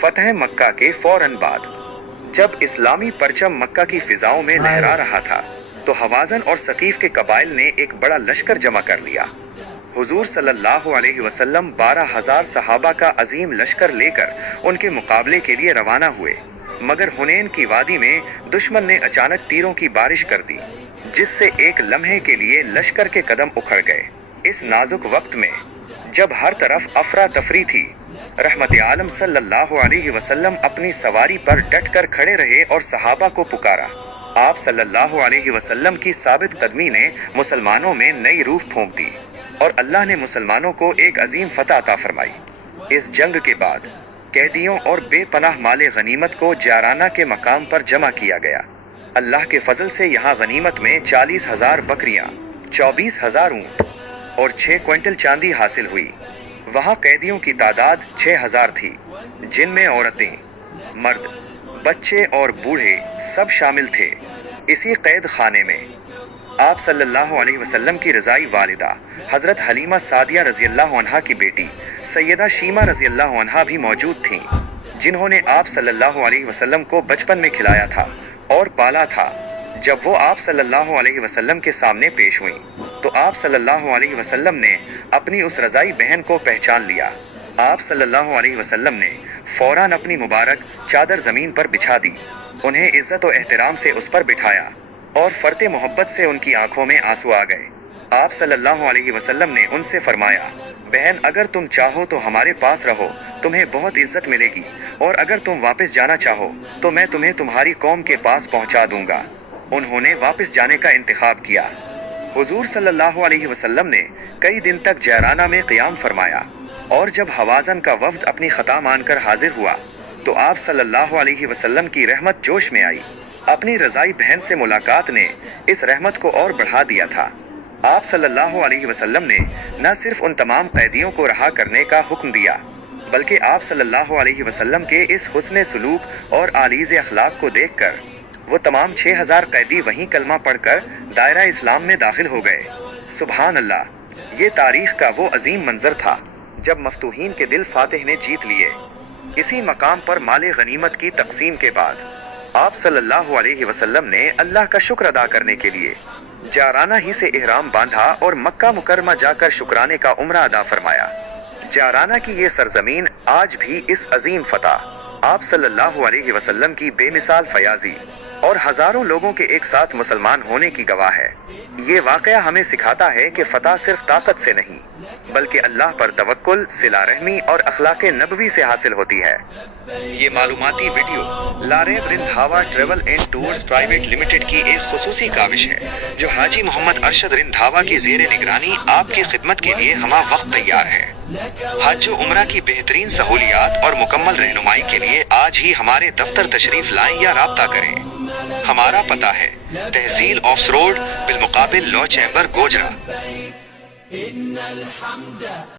فتح مکہ کے فوراً بعد جب اسلامی پرچم مکہ کی فضاؤں میں لہرا رہا تھا تو حوازن اور ثقیف کے قبائل نے ایک بڑا لشکر جمع کر لیا۔ حضور صلی اللہ علیہ وسلم 12,000 صحابہ کا عظیم لشکر لے کر ان کے مقابلے کے لیے روانہ ہوئے، مگر حنین کی وادی میں دشمن نے اچانک تیروں کی بارش کر دی، جس سے ایک لمحے کے لیے لشکر کے قدم اکھڑ گئے۔ اس نازک وقت میں جب ہر طرف افراتفری تھی، رحمت عالم صلی اللہ علیہ وسلم اپنی سواری پر ڈٹ کر کھڑے رہے اور صحابہ کو پکارا۔ آپ صلی اللہ علیہ وسلم کی ثابت قدمی نے مسلمانوں میں نئی روح پھونک دی اور اللہ نے مسلمانوں کو ایک عظیم فتح عطا فرمائی۔ اس جنگ کے بعد قیدیوں اور بے پناہ مال غنیمت کو جارانہ کے مقام پر جمع کیا گیا۔ اللہ کے فضل سے یہاں غنیمت میں 40,000 بکریاں، 24,000 اونٹ اور 6 کوئنٹل چاندی حاصل ہوئی۔ وہاں قیدیوں کی تعداد 6,000 تھی، جن میں عورتیں، مرد، بچے اور بوڑھے سب شامل تھے۔ اسی قید خانے میں آپ صلی اللہ علیہ وسلم کی رضائی والدہ حضرت حلیمہ سعدیہ رضی اللہ عنہا کی بیٹی سیدہ شیمہ رضی اللہ عنہا بھی موجود تھیں، جنہوں نے آپ صلی اللہ علیہ وسلم کو بچپن میں کھلایا تھا اور پالا تھا۔ جب وہ آپ صلی اللہ علیہ وسلم کے سامنے پیش ہوئیں تو آپ صلی اللہ علیہ وسلم نے اپنی اس رضائی بہن کو پہچان لیا۔ آپ صلی اللہ علیہ وسلم نے فوراً اپنی مبارک چادر زمین پر بچھا دی، انہیں عزت و احترام سے اس پر بٹھایا اور فرط محبت سے ان کی آنکھوں میں آنسو آ گئے۔ آپ صلی اللہ علیہ وسلم نے ان سے فرمایا، بہن اگر تم چاہو تو ہمارے پاس رہو، تمہیں بہت عزت ملے گی، اور اگر تم واپس جانا چاہو تو میں تمہیں تمہاری قوم کے پاس پہنچا دوں گا۔ انہوں نے واپس جانے کا انتخاب کیا۔ حضور صلی اللہ علیہ وسلم نے کئی دن تک جعرانہ میں قیام فرمایا، اور جب حوازن کا وفد اپنی خطا مان کر حاضر ہوا تو آپ صلی اللہ علیہ وسلم کی رحمت جوش میں آئی۔ اپنی رضائی بہن سے ملاقات نے اس رحمت کو اور بڑھا دیا تھا۔ آپ صلی اللہ علیہ وسلم نے نہ صرف ان تمام قیدیوں کو رہا کرنے کا حکم دیا، بلکہ آپ صلی اللہ علیہ وسلم کے اس حسن سلوک اور عالیز اخلاق کو دیکھ کر وہ تمام 6,000 قیدی وہیں کلمہ پڑھ کر دائرہ اسلام میں داخل ہو گئے۔ سبحان اللہ، یہ تاریخ کا وہ عظیم منظر تھا جب مفتوحین کے دل فاتح نے جیت لیے۔ اسی مقام پر مال غنیمت کی تقسیم کے بعد آپ صلی اللہ علیہ وسلم نے اللہ کا شکر ادا کرنے کے لیے جارانہ ہی سے احرام باندھا اور مکہ مکرمہ جا کر شکرانے کا عمرہ ادا فرمایا۔ جارانہ کی یہ سرزمین آج بھی اس عظیم فتح، آپ صلی اللہ علیہ وسلم کی بے مثال فیاضی اور ہزاروں لوگوں کے ایک ساتھ مسلمان ہونے کی گواہ ہے۔ یہ واقعہ ہمیں سکھاتا ہے کہ فتح صرف طاقت سے نہیں، بلکہ اللہ پر توکل، صلہ رحمی اور اخلاق نبوی سے حاصل ہوتی ہے۔ یہ معلوماتی video Laraib Randhawa travel and tours private limited کی ایک خصوصی کاوش ہے، جو حاجی محمد ارشد رندھاوا کی زیر نگرانی آپ کی خدمت کے لیے ہمہ وقت تیار ہے۔ حج و عمرہ کی بہترین سہولیات اور مکمل رہنمائی کے لیے آج ہی ہمارے دفتر تشریف لائیں یا رابطہ کریں۔ ہمارا پتہ ہے تحصیل آفس روڈ، بالمقابل لا چیمبر، گوجرا۔